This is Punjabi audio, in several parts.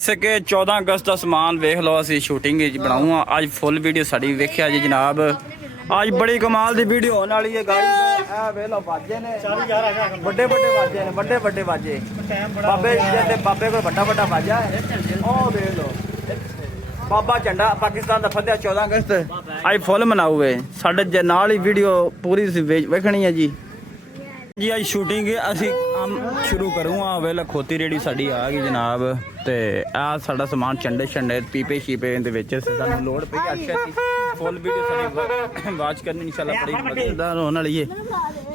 सके 14 अगस्त का समान वेख लो असी शूटिंग बनाऊँ अज फुल वीडियो साड़ी वेख्या जी जनाब अज बड़ी कमाल की वीडियो होने वाली है गाइस वेख लो बाजे ने बड़े बड़े बाजे ने बड़े बड़े बाजे बाबे जैसे बाबे को बड़ा बड़ा बाजा है ओ वेख लो बाबा झंडा पाकिस्तान का फतेह 14 अगस्त अज फुल मनाओगे साढ़े नाल ही वीडियो पूरी वेखनी है जी जी अज शूटिंग असी काम शुरू करूँगा वेला खोती रेडी साड़ी आ गई जनाब ते आ साड़ा समान चंडे छंडे पीपे शीपे दे सानू लोड़ पई अच्छा फुल वीडियो साड़ी वाच करनी इंशाल्लाह बड़ी मजेदार होने वाली है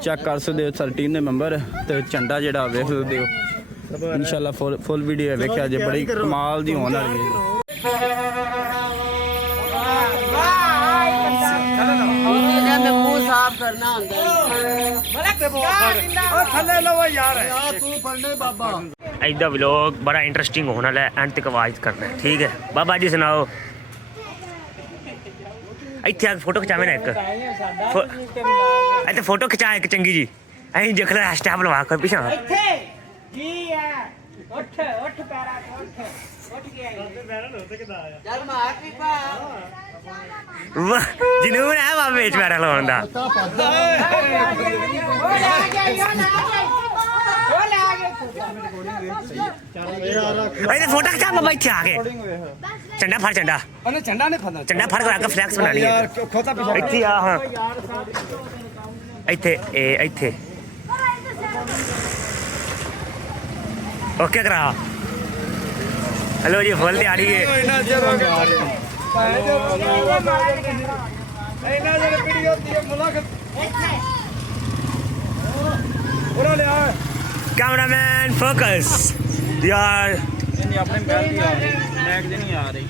चेक कर सकते हो सारी टीम के मेंबर ते झंडा जेड़ा वेख सकते हो इंशाल्लाह फुल वीडियो वेख्या जे बड़ी कमाल दी होने वाली है साफ करना होंदा इदा व्लॉग बड़ा इंटरेस्टिंग होने वाला है एंड तक आवाज करना है ठीक है बाबा जी सुनाओ इत्थे आके फोटो खिचावे ना एक फोटो खिचा एक चंगी जी अं जखला स्टैप लवा कर पिछा जनून है बाबे च पैरा लाने का फोटो खिचा बाबा इत्थे आके झंडा फड़ झंडा फड़ कर फ्लैक्स बनानी है इत्थे आ हां इत्थे इत्थे ओके करा हेलो जी फुल तैयारी है कैमरामैन फोकस यार अपने बैग नहीं आ रही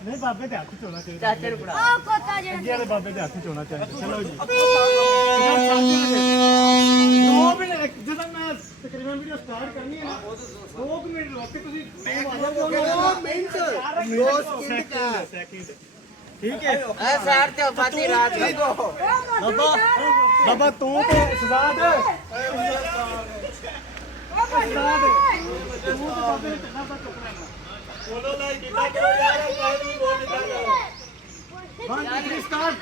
नहीं बाबे दे हाथ चोना चाहिए चाचा नु पड़ा ओ कोता जे अगे बाबे दे हाथ चोना चाहिए चलो जी 2 मिनट जब मैं तकरीबन वीडियो स्टार्ट करनी है ना 2 मिनट रोक के तुसी 2 मिनट 2 सेकंड ठीक है ए सर ते पाती रात बाबा बाबा तू तो सजाद सजाद तू तो बाबे ने कितना सा चुकना बोलो ला जिंदा करो यार पानी बोल निकालो वन स्टार्ट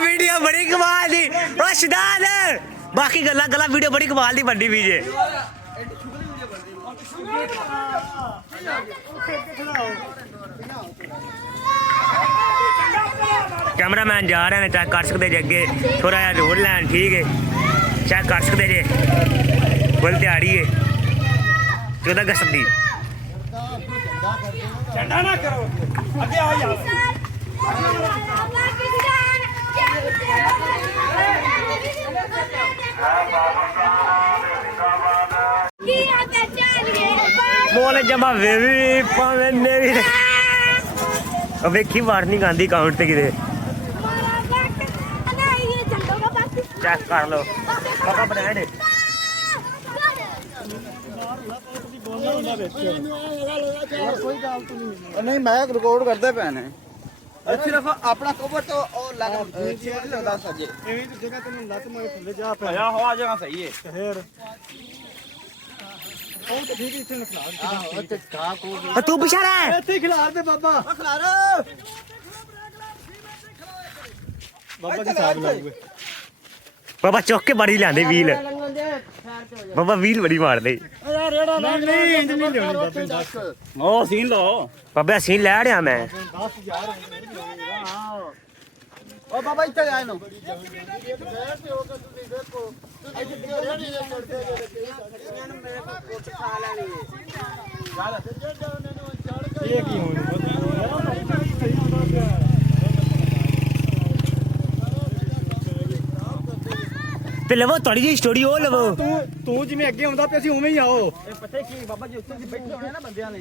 वीडियो बड़ी कमाल दी शदाद बाकी गल्ला गल्ला वीडियो बड़ी कमाल दी बड़ी भी जे कैमरामैन जा रहे हैं चेक कर सकते जे अगे थोड़ा जहा रोड लैन ठीक है चेक कर सकते जे फुल तैयारी है 14 अगस्त की झंडा ना करो आगे आओ यार बोले जमा बेबी पावेने भी वेखी वार्निंग आंदी काउंट ते किते चेक कर लो पापा ब्रांड नहीं मैं रिकॉर्ड करते पे ने ਸਿਰਫ ਆਪਣਾ ਕਵਰ ਤੋਂ ਉਹ ਲੱਗ ਚੇਂਜ ਲੱਗਦਾ ਸੱਜੇ ਐਵੇਂ ਦੀ ਜਗ੍ਹਾ ਤੇ ਲੱਤ ਮਾਰ ਥੱਲੇ ਜਾ ਪਿਆ ਆਇਆ ਹੋ ਆ ਜਗ੍ਹਾ ਸਹੀ ਹੈ ਫੇਰ ਉਹ ਤੇ ਠੀਕ ਇੱਥੇ ਖਿਲਾਰ ਉਹ ਤੇ ਕਾ ਕੋ ਤੂੰ ਪਿਛਾ ਰਹਿ ਇੱਥੇ ਖਿਲਾਰ ਦੇ ਬਾਬਾ ਖਲਾਰ ਬਾਬਾ ਦੀ ਸਾਥ ਲਾਉਗੇ ਬਾਬਾ ਚੁੱਕ ਕੇ ਬੜੀ ਲਿਆਂਦੇ ਵੀਲ ਬਾਬਾ ਵੀਲ ਬੜੀ ਮਾਰਦੇ ਯਾਰ ਰੇੜਾ ਨਹੀਂ ਨਹੀਂ ਇੰਜ ਨਹੀਂ ਲਿਆਉਣੀ ਬਾਬੇ ਨੂੰ ਦੱਸ ਉਹ ਸੀਨ ਲਓ ਬਾਬਾ ਅਸੀਂ ਲੈ ਰਿਆ ਮੈਂ 10000 ਉਹ ਬਾਬਾ ਇੱਥੇ ਆਏ ਨੂੰ ਇਹ ਕੀ ਹੋਣੀ ਤੇ ਲਵੋ ਤੁਹਾਡੀ ਜੀ ਸਟੋਰੀ ਉਹ ਲਵੋ ਤੂੰ ਜਿਵੇਂ ਅੱਗੇ ਆਉਂਦਾ ਪਿਆ ਸੀ ਉਵੇਂ ਹੀ ਆਓ ਇਹ ਪਤਾ ਕੀ ਬਾਬਾ ਜੀ ਉੱਥੇ ਬੈਠੇ ਹੋਣੇ ਨਾ ਬੰਦਿਆਂ ਨੇ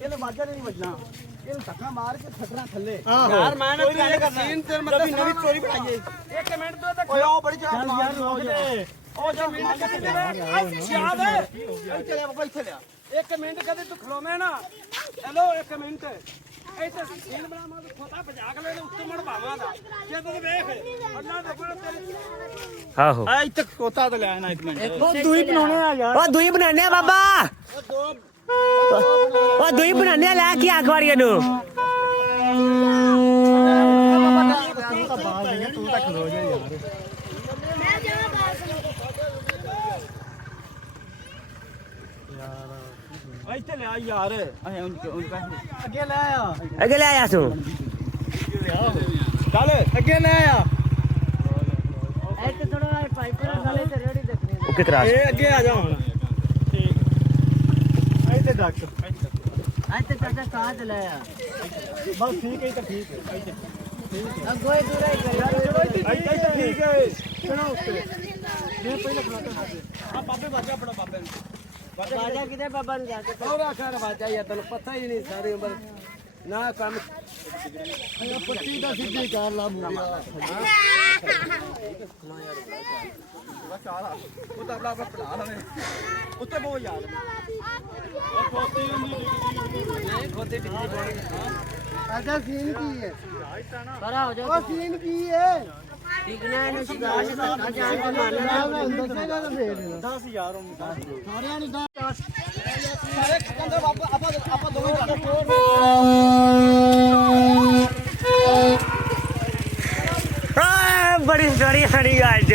ਇਹਨੂੰ ਵਾਜਾ ਨਹੀਂ ਵੱਜਣਾ ਇਹਨੂੰ ਧੱਕਾ ਮਾਰ ਕੇ ਛੱਡਣਾ ਥੱਲੇ ਯਾਰ ਮੈਂ ਨਾ ਗੱਲ ਕਰਨਾ ਸੀਨ ਤੇ ਮਤਲਬ ਨਵੀਂ ਸਟੋਰੀ ਬਣਾਈਏ 1 ਮਿੰਟ ਤੋਂ ਤੱਕ ਓਏ ਉਹ ਬੜੀ ਜਗ੍ਹਾ ਮਾਰ ਹੋ ਜੇ ਉਹ ਜੋ ਮਿੰਟ ਕਿਤੇ ਸ਼ਾਦ ਇੱਥੇ ਲਿਆ ਬਾਬਾ ਇੱਥੇ ਲਿਆ 1 ਮਿੰਟ ਕਦੇ ਤੂੰ ਖਲੋਵੇਂ ਨਾ ਹੈਲੋ 1 ਮਿੰਟ ਇੱਥੇ ਸੀਨ ਬਣਾਵਾਂ ਤੂੰ ਖੋਤਾ ਭਜਾ ਕੇ ਲੈ ਉੱਤੇ ਮੜ ਭਾਵਾਂ ਦਾ ਜੇ ਤੂੰ ਵੇਖ ਅੱਲਾ ਦੇ ਕੋਲ ਤੇਰੇ ਆਹੋ ਆ ਇੱਥੇ ਕੋਤਾ ਤੇ ਲੈ ਆਣਾ 1 ਮਿੰਟ ਉਹ ਦੂਈ ਬਣਾਉਣੇ ਆ ਯਾਰ ਉਹ ਦੂਈ ਬਣਾਣੇ ਆ ਬਾਬਾ ਉਹ ਦੂਈ ਬਣਾਣੇ ਆ ਲੈ ਕੇ ਆਗਵਾੜੀਆਂ ਨੂੰ ਤੂੰ ਤਾਂ ਬਾਜ਼ ਨਹੀਂ ਤੂੰ ਤਾਂ ਖਲੋ ਜਾ ਯਾਰ ਮੈਂ ਜਾਵਾਂ ਬਾਸ ਇੱਥੇ ਲਿਆ ਯਾਰ ਅਸੀਂ ਅੱਗੇ ਲੈ ਆ ਅੱਗੇ ਲੈ ਆ ਤੂੰ ਚੱਲ ਅੱਗੇ ਲੈ ਆ ਇੱਥੇ ਥੋੜਾ ਜਿਹਾ ਪਾਈਪ ਨਾਲੇ ਤੇ ਰੇੜੀ ਦੇਖਣੀ ਉਹ ਕਿਤਰਾ ਇਹ ਅੱਗੇ ਆ ਜਾ ਹੁਣ ਠੀਕ ਇੱਥੇ ਡੱਕ ਇੱਥੇ ਚਾਚਾ ਸਾਹ ਚ ਲੈ ਆ ਬਸ ਠੀਕ ਹੈ ਤਾਂ ਠੀਕ ਹੈ ਅੱਗੋਂ ਹੀ ਦੂਰਾ ਹੀ ਕਰਿਆ ਇੱਥੇ ਤਾਂ ਠੀਕ ਹੈ ਸੁਣੋ ਉੱਤੇ ਇਹ ਪਹਿਲਾਂ ਖਲਾਤਾ ਸਾਡੇ ਆ ਬਾਬੇ ਵਾਜਾ ਆਪਣਾ ਬਾਬੇ ਨੂੰ ਬਾਜਾ ਕਿਤੇ ਬਾਬਾ ਨੂੰ ਜਾ ਕੇ ਸੌਰਾ ਖੈਰ ਵਾਜਾ ਯਾ ਤੈਨੂੰ ਪਤਾ ਹੀ ਨਹੀਂ ਸਾਰੀ ਉਮਰ ਨਾ ਕੰਮ ਪੱਟੀ ਦਾ ਸਿੱਧੀ ਕਰ ਲਾ ਮੂਰਿਆ ਉਹ ਤਾਂ ਆਪਣਾ ਪੜਾ ਲਵੇ ਉੱਤੇ ਬਹੁਤ ਯਾਦ ਨਹੀਂ ਖੋਤੇ ਬਿਜਲੀ ਪਾਣੀ ਆਜਾ ਸੀਨ ਕੀ ਹੈ ਪਰਾ ਹੋ ਜਾ ਉਹ ਸੀਨ ਕੀ ਹੈ ਠੀਕ ਨਾ ਇਹਨੂੰ ਸਿਧਾਸ਼ ਧੱਕਾ ਜਾਣ ਕੇ ਮਾਰਨਾ ਦੱਸੇਗਾ ਤਾਂ ਫੇਰ 10000 ਉਹ ਸਾਰਿਆਂ ਨੂੰ ਸਾਰੇ ਕੰਦਰ ਬਾਬਾ ਆਪਾਂ ਦੋਵੇਂ ਆ ਬੜੀ ਸਟੋਰੀ ਹਣੀ ਅੱਜ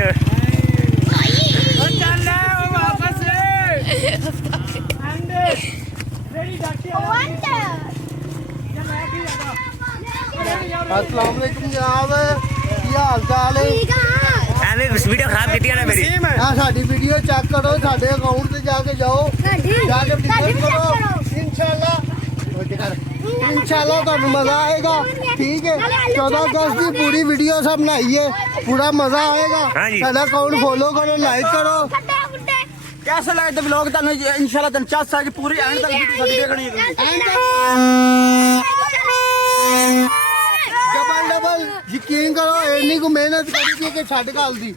अस्सलाम वालेकुम जनाब ਕੀ ਹਾਲ ਚਾਲ ਹੈ ਐਵੇਂ ਵੀਡੀਓ ਖਰਾਬ ਕੀਤੀ ਨਾ ਮੇਰੀ ਆ ਸਾਡੀ ਵੀਡੀਓ ਚੈੱਕ ਕਰੋ ਸਾਡੇ ਅਕਾਊਂਟ ਤੇ ਜਾ ਕੇ ਜਾਓ ਜਾ ਕੇ ਵਿਜ਼ਿਟ ਕਰੋ ਇਨਸ਼ਾਅੱਲਾ ਤੁਹਾਨੂੰ ਮਜ਼ਾ ਆਏਗਾ ਠੀਕ ਹੈ 14 ਅਗਸਤ ਦੀ ਪੂਰੀ ਵੀਡੀਓ ਸਭ ਬਣਾਈ ਹੈ ਪੂਰਾ ਮਜ਼ਾ ਆਏਗਾ ਹਾਂਜੀ। ਸਾਡਾ ਅਕਾਊਂਟ ਫੋਲੋ ਕਰੋ ਲਾਈਕ ਕਰੋ कैसे लगे थे व्लॉग तक इंशाल्लाह तन 4 साल की पूरी एंड तक वीडियो साडी देखनी है ਡਬਲ ਡਬਲ ਯਕੀਨ ਕਰੋ ਇੰਨੀ ਕੁ ਮਿਹਨਤ ਕਰੀ ਕਿ ਛੱਡ ਗੱਲ ਦੀ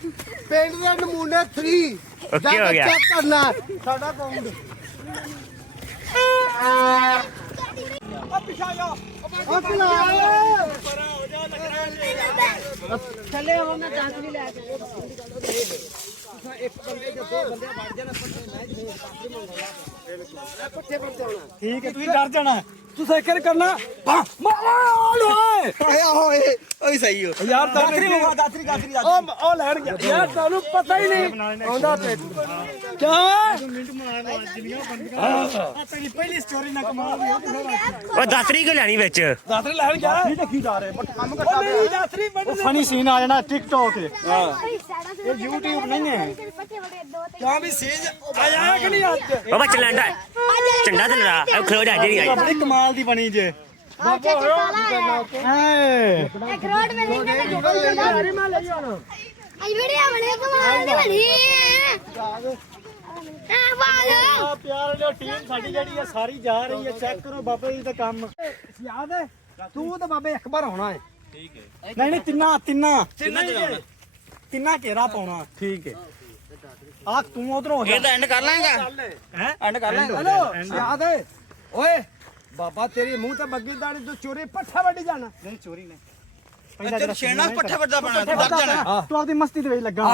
ਪਿੰਡ ਦੇ ਨਮੂਨੇ 3 Okay ਹੋ ਗਿਆ। ਚੈੱਕ ਕਰਨਾ ਸਾਡਾ ਅਕਾਊਂਟ ਥੱਲੇ ਹੋ ਮੈਂ ਚਾਂਸ ਨਹੀਂ ਲੈ ਕੇ एक बंदे जो दो बंदे बैठ जाना पट्टे पट्टे होना ਠੀਕ ਹੈ ਤੁਸੀਂ ਡਰ ਜਾਣਾ तू साइकिल करना आया होए ओए सही हो यार दातरी मंगा दातरी ओ लहर गया यार तानू पता ही नहीं आंदा पे क्या ਮਿੰਟ ਮਾਰਨ ਵਾਲੀਆਂ ਬੰਦੀਆਂ ਆ ਤੇਰੀ ਪਹਿਲੀ ਸਟੋਰੀ ਨਾ ਕਮਾਲ ਦੀ ਉਹ ਦਾਤਰੀ ਕਿਉਂ ਲੈਣੀ ਵਿੱਚ दातरी लहर गया नहीं देखी जा रहे बट काम करता है दातरी ਉਹ ਫਨੀ ਸੀਨ ਆ ਜਾਣਾ ਟਿਕਟੌਕ ਤੇ ਇਹ YouTube ਨਹੀਂ ਹੈ। क्या भी सीज आया कि नहीं आज ਬਾਬਾ ਚੱਲਣਾ ਝੰਡਾ ਤੇ ਲੜਾ ਇਹ ਖਲੋ ਜਾ ਜਿਹੜੀ ਆਈ ਬੜੀ ਕਮਾਲ ਦੀ ਬਣੀ ਜੇ ਬਾਬਾ ਹੈ ਇੱਕ ਰੋਡ ਮੇ ਅੱਜ ਵੀਡੀਓ ਬਣੇ ਕਮਾਲ ਦੀ ਬਣੀ ਆ ਵਾਹ ਆ ਪਿਆਰ ਵਾਲੀ ਟੀਮ ਸਾਡੀ ਜਿਹੜੀ ਆ ਸਾਰੀ ਜਾ ਰਹੀ ਹੈ ਚੈੱਕ ਕਰੋ ਬਾਬਾ ਜੀ ਦਾ ਕੰਮ याद है तू तो बाबे एक बार होना है ਨਹੀਂ ਨਹੀਂ ਤਿੰਨਾ ਘੇਰਾ ਪਾਉਣਾ ठीक है ਆ ਤੂੰ ਉਧਰੋਂ ਹੋ ਜਾ ਇਹ ਤਾਂ ਐਂਡ ਕਰ ਲਾਂਗਾ ਹੈ ਐਂਡ ਕਰ ਲਾਂਗਾ हेलो याद है ओए बाबा तेरी मुंह ते बग्गी दाढ़ी तू चोरी पट्ठा बड़ी जाना ਨਹੀਂ ਚੋਰੀ ਨਹੀਂ ਪਹਿਲਾਂ ਤੈਨੂੰ ਛੇੜਨਾ ਪੱਠਾ ਵੱਡਾ ਬਣਾ ਤੂੰ ਡਰ ਜਾਣਾ ਤੂੰ ਆਪਦੀ ਮਸਤੀ ਦੇ ਵਿੱਚ ਲੱਗਾ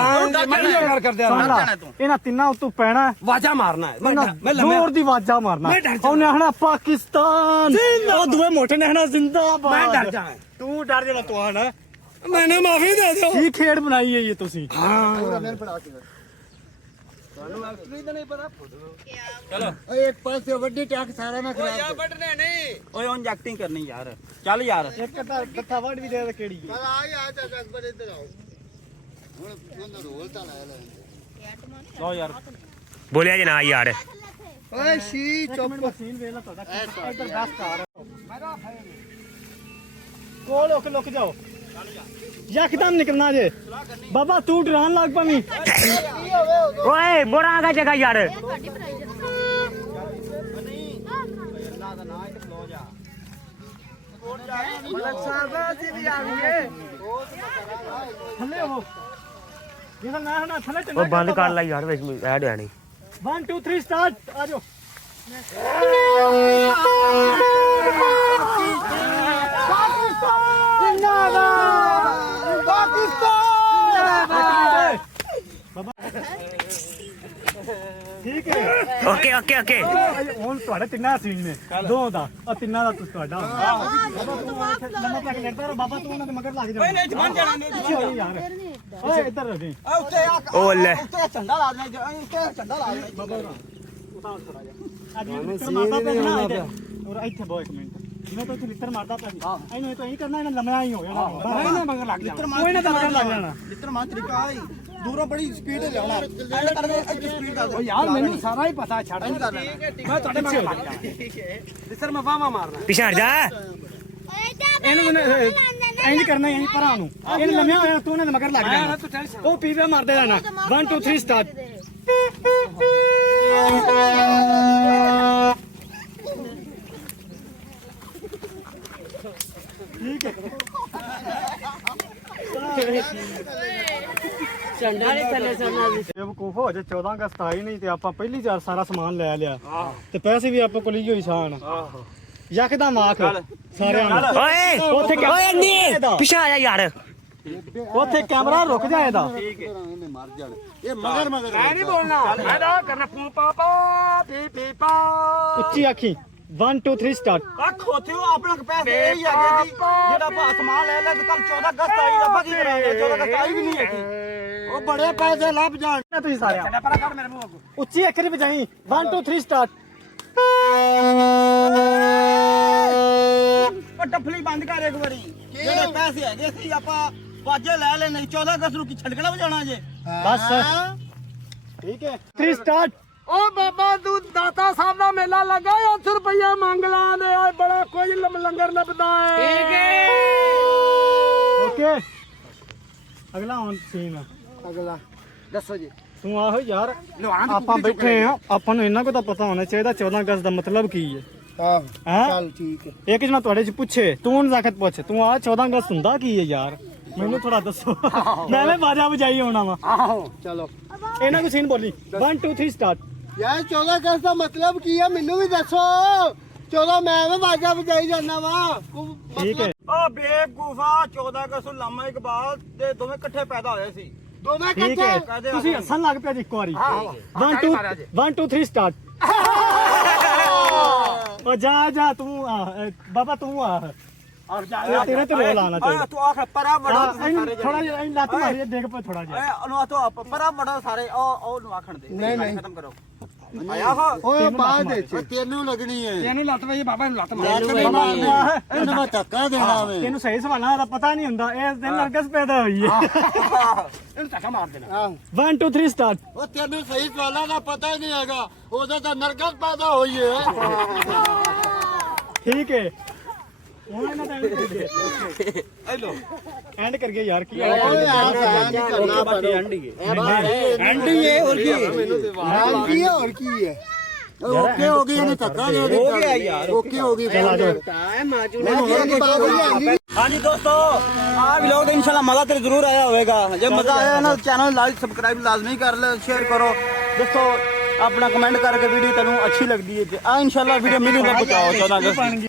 ਮੈਂ ਨਹੀਂ ਗੱਲ ਕਰਦੇ ਸੁਣ ਡਰ ਲਾ, ਜਾਣਾ ਤੂੰ ਇਹਨਾਂ ਤਿੰਨਾਂ ਉੱਤੋਂ ਪੈਣਾ ਵਾਜਾ ਮਾਰਨਾ ਹੈ ਮੈਂ ਜ਼ੋਰ ਦੀ ਆਵਾਜ਼ਾਂ ਮਾਰਨਾ ਉਹਨੇ ਆਖਣਾ ਪਾਕਿਸਤਾਨ ਉਹ ਦੂਏ ਮੋਟੇ ਨੇ ਆਖਣਾ ਜ਼ਿੰਦਾਬਾਦ ਮੈਂ ਡਰ ਜਾਣਾ ਤੂੰ ਡਰ ਜਾਣਾ ਤੂੰ ਆਣਾ ਮੈਨੇ ਮਾਫੀ ਦੇ ਦਿਓ ਕੀ ਖੇਡ ਬਣਾਈ ਹੈ ਇਹ ਤੁਸੀਂ ਤੁਹਾਨੂੰ ਐਕਚੁਅਲੀ ਤਾਂ ਨਹੀਂ ਪਤਾ ਓਏ ਇੱਕ ਪਾਸੇ ਵੱਡੀ ਟੱਕ ਸਾਰਾ ਨਾ ਖਰਾਬ ਯਾ ਵੱਢਨੇ ਨਹੀਂ ਓਏ ਹੁਣ ਐਕਟਿੰਗ ਕਰਨੀ ਯਾਰ ਚੱਲ ਯਾਰ ਇੱਕ ਤਾਂ ਗੱਠਾ ਵੜ ਵੀ ਦੇ ਤਾਂ ਕਿਹੜੀ ਹੈ ਲਓ ਯਾਰ ਬੋਲਿਆ ਜਨਾ ਯਾਰ ਓਏ ਸ਼ੀ ਚੁੱਪ ਮਸ਼ੀਨ ਵੇਖ ਲੈ ਤੁਹਾਡਾ ਇੱਧਰ 10 ਕਾਰ ਕੋਲ ਲੁਕ ਜਾਓ ਯਕਦਮ ਨਿਕਲਣਾ ਜੇ ਬਾਬਾ ਤੂੰ ਡਰਾਨ ਲੱਗ ਪਵੀਂ ਓਏ ਬੋੜਾ ਆ ਜਗਾ ਯਾਰ ਥੱਲੇ ਹੋ ਜਿਹੜਾ ਮੈਂ ਹਣਾ ਥੱਲੇ ਉਹ ਬੰਦ ਕਰ ਲੈ ਯਾਰ ਵਿੱਚ ਐਡ ਆ ਨਹੀਂ 1 2 3 ਸਟਾਰਟ ਆ ਜਾਓ ਠੀਕ ਹੈ ਓਕੇ ਓਕੇ ਓਕੇ ਹੁਣ ਤੁਹਾਡੇ ਤਿੰਨਾਂ ਸੀਨ ਨੇ ਦੋ ਦਾ ਆ ਤਿੰਨਾਂ ਦਾ ਤੁਹਾਡਾ ਲੰਮਾ ਤੱਕ ਲੜਦਾ ਬਾਬਾ ਤੂੰ ਉਹਨਾਂ ਦੇ ਮਗਰ ਲੱਗ ਜਾ ਨਹੀਂ ਬਣ ਜਾਣਾ ਨਹੀਂ ਯਾਰ ਓਏ ਇੱਧਰ ਰਹੀ ਆ ਉੱਤੇ ਆ ਉਹ ਲੈ ਉੱਤੇ ਝੰਡਾ ਲਾ ਦੇਣਾ ਉੱਤੇ ਝੰਡਾ ਲਾ ਦੇਣਾ ਉਤਾਰ ਥੋੜਾ ਜਿਹਾ ਅੱਜ ਮਿੱਤਰ ਮਾਰਦਾ ਪਿਆ ਨਾ ਇੱਥੇ ਔਰ ਇੱਥੇ ਬੋ ਇੱਕ ਮਿੰਟ ਜਿਵੇਂ ਤੂੰ ਇੱਥੇ ਮਿੱਤਰ ਮਾਰਦਾ ਪਿਆ ਸੀ ਇਹਨੂੰ ਇਹ ਤਾਂ ਇਹੀ ਕਰਨਾ ਇਹਨਾਂ ਲੰਮਾ ਹੀ ਹੋ ਜਾਣਾ ਬਾਹਰ ਨਾ ਮਗਰ ਲੱਗ ਜਾਣਾ ਕੋਈ ਨਾ ਤਾਂ ਮਗਰ ਲੱਗ ਜਾਣਾ ਲਿੱਤਰ ਮਾਂ ਤਰੀਕਾ ਆਈ ਦੂਰੋਂ ਬੜੀ ਸਪੀਡ ਤੇ ਲਿਆਉਣਾ ਐਂ ਕਰਦੇ ਇੱਥੇ ਸਪੀਡ ਕਰ ਦੇ ਯਾਰ ਮੈਨੂੰ ਸਾਰਾ ਹੀ ਪਤਾ ਛੱਡ ਐਂ ਕਰਨਾ ਮੈਂ ਤੁਹਾਡੇ ਮਗਰ ਲੱਗ ਜਾਣਾ ਲਿੱਤਰ ਮੈਂ ਵਾਵਾ ਮਾਰਨਾ ਪਿਛਾੜ ਜਾ ਇਹਨੂੰ ਇੰਜ ਕਰਨਾ ਹੈ ਭਰਾ ਨੂੰ ਇਹਨੂੰ ਲੰਮਿਆ ਹੋਇਆ ਤੂੰ ਉਹਨਾਂ ਦੇ ਮਗਰ ਲੱਗ ਜਾਣਾ ਉਹ ਪੀਵੇ ਮਾਰਦੇ ਰਹਿਣਾ 1 2 3 ਸਟਾਰਟ ਠੀਕ ਹੈ ਝੰਡਾ ਨਹੀਂ ਥੱਲੇ ਸਰਨਾ ਸੀ ਬੇਵਕੂਫ ਹੋ ਜੇ 14 ਅਗਸਤ ਆਈ ਨਹੀਂ ਤੇ ਆਪਾਂ ਪਹਿਲੀ ਵਾਰ ਸਾਰਾ ਸਮਾਨ ਲੈ ਲਿਆ ਤੇ ਪੈਸੇ ਵੀ ਆਪਾਂ ਕੋਲ ਹੀ ਹੋਈ ਸਾਨ ਯਕਦਮ ਆਖ ਸਾਰਿਆਂ ਨੂੰ ਓਏ ਉੱਥੇ ਓਏ ਨੀ ਪਿਛਾ ਜਾ ਯਾਰ ਉੱਥੇ ਕੈਮਰਾ ਰੁਕ ਜਾ ਇਹਦਾ ਮੈਂ ਨਹੀਂ ਬੋਲਣਾ ਮੈਂ ਤਾਂ ਕਰਨਾ ਪੂ ਪਾ ਪਾ ਪੀ ਪੀ ਪਾ ਉੱਚੀ ਆਖੀ 1 2 3 ਸਟਾਰਟ ਆ ਖੋਤਿਓ ਆਪਣਾ ਪੈਸੇ ਇਹ ਹੀ ਹੈਗੇ ਸੀ ਜਿਹੜਾ ਆਪਾਂ ਸਮਾਨ ਲੈ ਲਿਆ ਤੇ ਕੱਲ 14 ਅਗਸਤ ਆਈ ਆਪਾਂ ਕੀ ਕਰਾਂਗੇ 14 ਅਗਸਤ ਆਈ ਵੀ ਨਹੀਂ ਹੈਗੀ ਉਹ ਬੜੇ ਪੈਸੇ ਲੱਭ ਜਾਣ ਤੁਸੀਂ ਸਾਰਿਆਂ ਛੱਡਾ ਪਰਾ ਕੱਢ ਮੇਰੇ ਮੂੰਹ ਅੱਗੋਂ ਉੱਚੀ ਅੱਖਰੀ ਵਜਾਈ 1 2 3 ਸਟਾਰਟ ਉਹ ਡੱਫਲੀ ਬੰਦ ਕਰ ਇੱਕ ਵਾਰੀ ਜਿਹੜੇ ਪੈਸੇ ਹੈਗੇ ਸੀ ਆਪਾਂ ਵਾਜੇ ਲੈ ਲੈਣੇ 14 ਅਗਸਤ ਨੂੰ ਕੀ ਛੜਕਣਾ ਵਜਾਉਣਾ ਜੇ ਬਸ ਠੀਕ ਹੈ 3 ਸਟਾਰਟ ਓ ਬਾਬਾ ਤੂੰ ਦਾਤਾ ਸਾਹਿਬ ਦਾ ਮੇਲਾ ਲੱਗਾ 8 ਰੁਪਇਆ ਮੰਗ ਲਾਂ ਦੇ ਓਏ ਬੜਾ ਕੁਝ ਲੰਗਰ ਲੱਭਦਾ ਏ ਠੀਕ ਏ ਓਕੇ ਅਗਲਾ ਹੁਣ ਸੀਨ ਅਗਲਾ ਦੱਸੋ ਜੀ ਤੂੰ ਆਹੋ ਯਾਰ ਆਪਾਂ ਬੈਠੇ ਆ ਆਪਾਂ ਨੂੰ ਇੰਨਾ ਕੁ ਤਾਂ ਪਤਾ ਹੋਣਾ ਚਾਹੀਦਾ 14 ਅਗਸਤ ਦਾ ਮਤਲਬ ਕੀ ਹੈ ਹਾਂ ਚੱਲ ਠੀਕ ਹੈ ਇੱਕ ਜਣਾ ਤੁਹਾਡੇ ਚ ਪੁੱਛੇ ਤੂੰ ਉਹਨੂੰ ਜ਼ਾਖਤ ਪੁੱਛ ਤੂੰ ਆ 14 ਅਗਸਤ ਹੁੰਦਾ ਕੀ ਹੈ ਯਾਰ ਮੈਨੂੰ ਥੋੜਾ ਦੱਸੋ ਮੈਂ ਵੀ ਬਾਜਾ ਵਜਾਈ ਆਉਣਾ ਵਾ ਆਹੋ ਚਲੋ ਇਹਨਾਂ ਕੋ ਸੀਨ ਬੋਲੀ 1 2 3 ਸਟਾਰਟ ਯਾਰ 14 ਅਗਸਤ ਦਾ ਮਤਲਬ ਕੀ ਆ ਮੈਨੂੰ ਵੀ ਦੱਸੋ 14 ਮੈਂ ਵੀ ਬਾਜਾ ਵਜਾਈ ਜਾਂਦਾ ਵਾ ਠੀਕ ਹੈ ਓ ਬੇਵਕੂਫਾ 14 ਅਗਸਤ ਨੂੰ ਲਾਮਾ ਇਕਬਾਲ ਤੇ ਦੋਵੇਂ ਇਕੱਠੇ ਪੈਦਾ ਹੋਏ ਸੀ ਦੋਵੇਂ ਠੀਕ ਹੈ ਕਹਦੇ ਤੁਸੀਂ ਹੱਸਣ ਲੱਗ ਪਿਆ ਜੀ ਇੱਕ ਵਾਰੀ 1 2 3 ਸਟਾਰਟ ਉਹ ਜਾ ਤੂੰ ਆ ਬਾਬਾ ਤੂੰ ਆ ਔਰ ਜਾ ਇਹ ਤੇਰੇ ਤੇ ਰੋਲ ਆਣਾ ਚਾਹੀਦਾ ਤੂੰ ਆਖ ਪਰਾ ਬੜਾ ਸਾਰੇ ਥੋੜਾ ਜਿਹਾ ਲੱਤ ਮਾਰੀ ਦੇਖ ਪਾ ਥੋੜਾ ਜਿਹਾ ਓਏ ਉਹਨੂੰ ਆਖੋ ਪਰਾ ਬੜਾ ਸਾਰੇ ਉਹ ਨੂੰ ਆਖਣ ਦੇ ਨਹੀਂ ਖਤਮ ਕਰੋ ਆਇਆ ਹੋ ਓਏ ਬਾਅਦ ਵਿੱਚ ਤੈਨੂੰ ਲੱਗਣੀ ਹੈ ਤੈਨੂੰ ਲੱਤ ਵਈ ਬਾਬਾ ਨੂੰ ਲੱਤ ਇਹਨੂੰ ਮੈਂ ਧੱਕਾ ਦੇਣਾ ਵੇ ਤੈਨੂੰ ਸਹੀ ਸਵਾਲਾਂ ਦਾ ਪਤਾ ਨਹੀਂ ਹੁੰਦਾ ਇਹ ਦਿਨ ਅਗਸਤ ਪੈਦਾ ਹੋਈ ਹੈ ਇਹਨੂੰ ਧੱਕਾ ਮਾਰ ਦੇਣਾ 1 2 3 ਸਟਾਰਟ ਉਹ ਤੈਨੂੰ ਸਹੀ ਸਵਾਲਾਂ ਦਾ ਪਤਾ ਹੀ ਨਹੀਂ ਹੈਗਾ ਉਦੋਂ ਤਾਂ ਨਰਗਸ ਪੈਦਾ ਹੋਈ ਹੈ ਠੀਕ ਹੈ ਹੁਣ ਇਹਨਾਂ ਦਾ ਹੈਲੋ ਐਂਡ ਕਰ ਗਏ ਯਾਰ ਕੀ ਓਏ ਆ ਕਰਨਾ ਬਾਕੀ ਅੰਡੀ ਐਂਡੀ ਹੈ ਹੋਰ ਕੀ ਐਂਡੀ ਹੈ ਹੋਰ ਕੀ ਹੈ ਓਕੇ ਹੋ ਗਈ ਇਹਨੂੰ ਧੱਕਾ ਦੇ ਦੇ ਹੋ ਗਿਆ ਯਾਰ ਓਕੇ ਹੋ ਗਈ ਚਲ ਆ ਜਾਓ ਹਾਂਜੀ ਦੋਸਤੋ ਆ ਵਲੌਗ ਇਨਸ਼ਾਅੱਲਾ ਮਜ਼ਾ ਤੇ ਜ਼ਰੂਰ ਆਇਆ ਹੋਵੇਗਾ ਜੇ ਮਜ਼ਾ ਆਇਆ ਨਾ ਚੈਨਲ ਲਾਈਕ ਸਬਸਕ੍ਰਾਈਬ ਲਾਜ਼ਮੀ ਕਰ ਲੈ ਸ਼ੇਅਰ ਕਰੋ ਦੋਸਤੋ ਆਪਣਾ ਕਮੈਂਟ ਕਰਕੇ ਵੀਡੀਓ ਤੁਹਾਨੂੰ ਅੱਛੀ ਲੱਗਦੀ ਹੈ ਆ ਇਨਸ਼ਾਅੱਲਾ ਵੀਡੀਓ ਮਿਲੂਗਾ ਬਚਾਓ 14 ਅਗਸਤ